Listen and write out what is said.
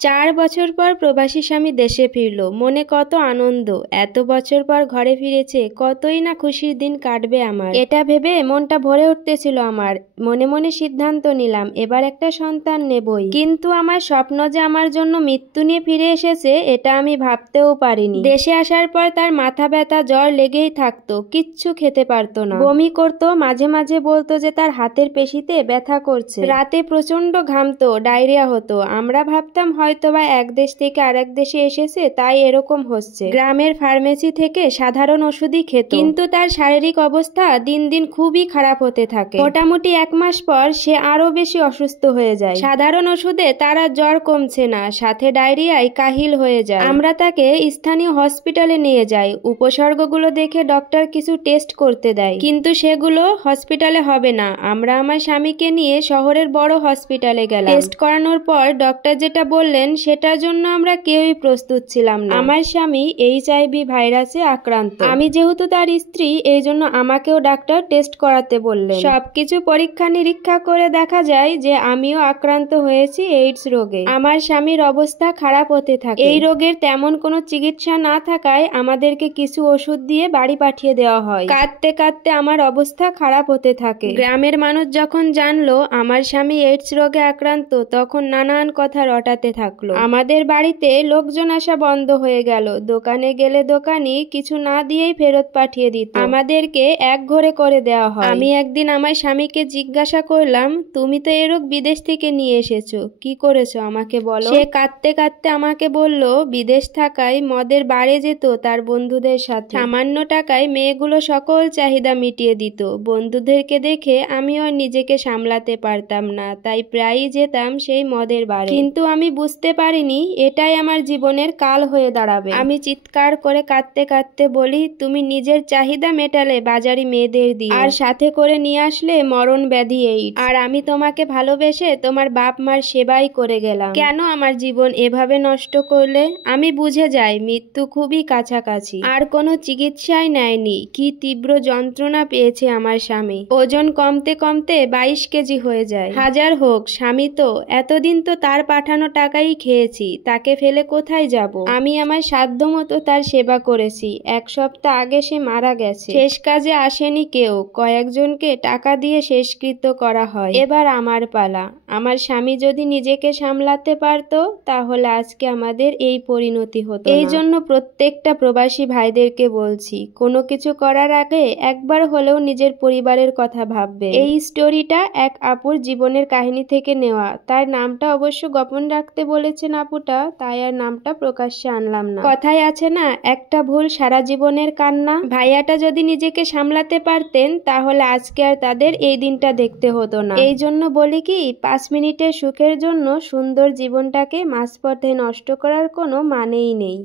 4 বছর পর প্রবাসী স্বামী দেশে ফিরল। মনে কত আনন্দ। এত বছর পর ঘরে ফিরেছে, কতই না খুশির দিন কাটবে আমার। এটা ভেবে মনটা ভরে উঠতেছিল আমার। মনে মনে সিদ্ধান্ত নিলাম এবার একটা সন্তান নেবই। কিন্তু আমার স্বপ্ন যে আমার জন্য মৃত্যু নিয়ে ফিরে এসেছে এটা আমি ভাবতেও পারিনি। দেশে আসার পর তার মাথা ব্যথা জ্বর লেগেই থাকতো, কিচ্ছু খেতে পারতো না, বমি করতো, মাঝে মাঝে বলতো যে তার হাতের পেশিতে ব্যথা করছে, রাতে প্রচন্ড ঘামতো, ডায়রিয়া হতো। আমরা ভাবতাম হয়তোবা এক দেশ থেকে আরেক দেশে এসেছে তাই এরকম হচ্ছে। গ্রামের ফার্মেসি থেকে সাধারণ ওষুধই খেত, কিন্তু তার শারীরিক অবস্থা দিন দিন খুবই খারাপ হতে থাকে। মোটামুটি 1 মাস পর সে আরো বেশি অসুস্থ হয়ে যায়। সাধারণ ওষুধে তার আর জ্বর কমছে না, সাথে ডায়রিয়ায় কাহিল হয়ে যায়। আমরা তাকে স্থানীয় হসপিটালে নিয়ে যাই। উপসর্গগুলো দেখে ডক্টর কিছু টেস্ট করতে দেয়, কিন্তু সেগুলো হসপিটালে হবে না। আমরা আমার স্বামীকে নিয়ে শহরের বড় হসপিটালে গেলাম। টেস্ট করানোর পর ডক্টর যেটা বললেন সেটার জন্য আমরা কেউই প্রস্তুত ছিলাম না। আমার স্বামী HIV ভাইরাসে আক্রান্ত। আমি যেহেতু তার স্ত্রী, এই জন্য আমাকেও ডাক্তার টেস্ট করাতে বললেন। সবকিছু পরীক্ষা নিরীক্ষা করে দেখা যায় যে আমিও আক্রান্ত হয়েছি এইডস রোগে। আমার স্বামীর অবস্থা খারাপ হতে থাকে। এই রোগের তেমন কোনো চিকিৎসা না থাকায় আমাদেরকে কিছু ওষুধ দিয়ে বাড়ি পাঠিয়ে দেওয়া হয়। কাঁদতে কাঁদতে আমার অবস্থা খারাপ হতে থাকে। গ্রামের মানুষ যখন জানলো আমার স্বামী এইডস রোগে আক্রান্ত, তখন নানান কথা রটাতে থাকলো। আমাদের বাড়িতে লোকজন আসা বন্ধ হয়ে গেল। দোকানে গেলে দোকানি কিছু না দিয়েই ফেরত পাঠিয়ে দিত। আমাদেরকে একঘরে করে দেওয়া হয়। আমি একদিন আমার স্বামীকে জিজ্ঞাসা করলাম, তুমি তো এই রোগ বিদেশ থেকে নিয়ে এসেছো, কি করেছো আমাকে বলো। সে কাঁদতে কাঁদতে আমাকে বলল বিদেশ থাকায় মদের বারে যেত তার বন্ধুদের সাথে। সামান্য টাকায় মেয়েগুলো সকল চাহিদা মিটিয়ে দিত। বন্ধুদেরকে দেখে আমিও নিজেকে সামলাতে পারতাম না, তাই প্রায়ই যেতাম সেই মদের বারে। কিন্তু আমি বুঝতে পারিনি এটাই আমার জীবনের কাল হয়ে দাঁড়াবে। আমি চিৎকার করে কাঁদতে কাঁদতে বলি, তুমি নিজের চাহিদা মেটালে বাজারি মেয়েদের দিয়ে, আর সাথে করে নিয়ে আসলে মরণ ব্যাধি এইডস। আর আমি তোমাকে ভালোবেসে তোমার বাপ মার সেবাই করে গেলাম। কেন আমার জীবন এভাবে নষ্ট করলে? আমি বুঝে যাই মৃত্যু খুবই কাছাকাছি। আর কোনো চিকিৎসাই নেয়নি। কি তীব্র যন্ত্রণা পেয়েছে আমার স্বামী। ওজন কমতে কমতে 22 কেজি হয়ে যায়। হাজার হোক স্বামী তো, এতদিন তো তার পাঠানো টাকাই খেয়েছি, তাকে ফেলে কোথায় যাব। আমি আমার সাধ্য মতো তার সেবা করেছি। 1 সপ্তাহ আগে সে মারা গেছে। শেষ কাজে আসেনি কেউ, কয়েকজনকে টাকা দিয়ে শেষকৃত্য করা হয়। এবার আমার পালা। আমার স্বামী যদি নিজেকে সামলাতে পারতো তাহলে আজকে আমাদের এই পরিণতি হতো না। এই জন্য প্রত্যেকটা প্রবাসী ভাইদেরকে বলছি, কোনো কিছু করার আগে একবার হলেও নিজের পরিবারের কথা ভাববে। এই স্টোরিটা এক আপুর জীবনের কাহিনী থেকে নেওয়া। তার নামটা অবশ্য গোপন রাখতে বলেছেন আপুটা, তাই আর নামটা প্রকাশ্যে আনলাম না। কথায় আছে না, একটা ভুল সারা জীবনের কান্না। ভাইয়াটা যদি নিজেকে সামলাতে পারতেন তাহলে আজকে আর তাদের এই দিনটা দেখতে হতো না। এই জন্য বলি কি, 5 মিনিটের সুখের জন্য সুন্দর জীবনটাকে মাঝপথে নষ্ট করার কোনো মানেই নেই।